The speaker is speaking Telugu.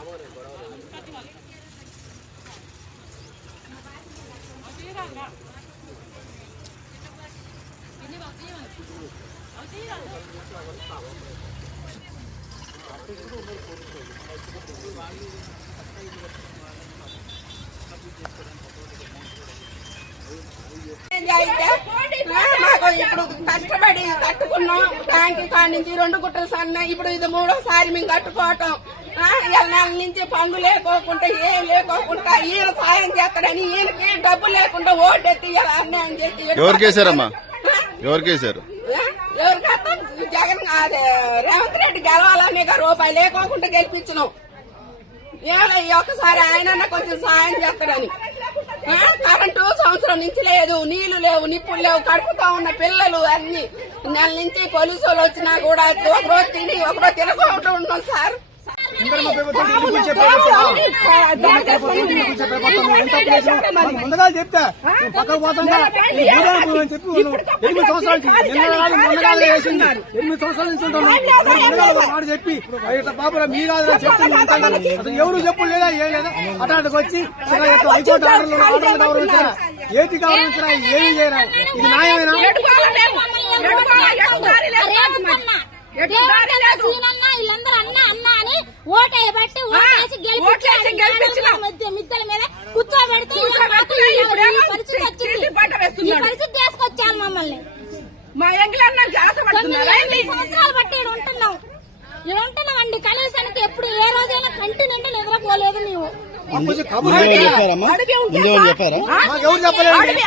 మాకు ఇప్పుడు కష్టపడి కట్టుకున్నాం ట్యాంకి కాడి నుంచి 2 గుట్టలు సన్న ఇప్పుడు ఇది 3వసారి మేము కట్టుకోవటం. నెల నుంచి పనులు లేకోకుండా ఏం లేకోకుండా ఈయన సాయం చేస్తాడని ఈయనకి డబ్బు లేకుండా ఓటెత్తి ఇలా అన్యాయం చేసి ఎవరికేసారమ్మా? ఎవరికేసారు? ఎవరికైతే జగన్ రేవంత్ రెడ్డి గెలవాలనే రూపాయి లేకోకుండా గెలిపించినాం. ఈ ఒక్కసారి ఆయన కొంచెం సాయం చేస్తాడని. కరెంటు సంవత్సరం నుంచి లేదు, నీళ్లు లేవు, నిప్పులు లేవు, కడుపుతా ఉన్న పిల్లలు అన్ని నెల నుంచి పోలీసు వాళ్ళు వచ్చినా కూడా ఒకరోజు తిని ఒకరోజు తినకుండా ఉన్నాం సార్. ముందుగా చెప్తా పక్కకు పోతుందా చెప్పి 8 సంవత్సరాల వేసింది 8 సంవత్సరాల నుంచి ఉంటాను చెప్పి పాప మీ కాదు చెప్తే అసలు ఎవరు చెప్పు లేదా ఏం లేదా అటాటికి వచ్చి హైకోర్టు ఆర్డర్లు గౌరవించారా, ఏది గౌరవించరా, ఏమి చేయరా? ఇది న్యాయమేనా? వీళ్ళందరూ అన్నా అన్నా అని ఓటేసి మిద్దల మీద కూర్చోబెడితే పరిస్థితి తీసుకొచ్చాను మమ్మల్ని. మా ఎంగిలన్న 9 సంవత్సరాలు బట్టి ఇక్కడ ఉంటున్నాం అండి. కనీసానికి ఎప్పుడు ఏ రోజైనా కంటి నిండి నిద్రపోలేదు నీవు. చెప్పలేదు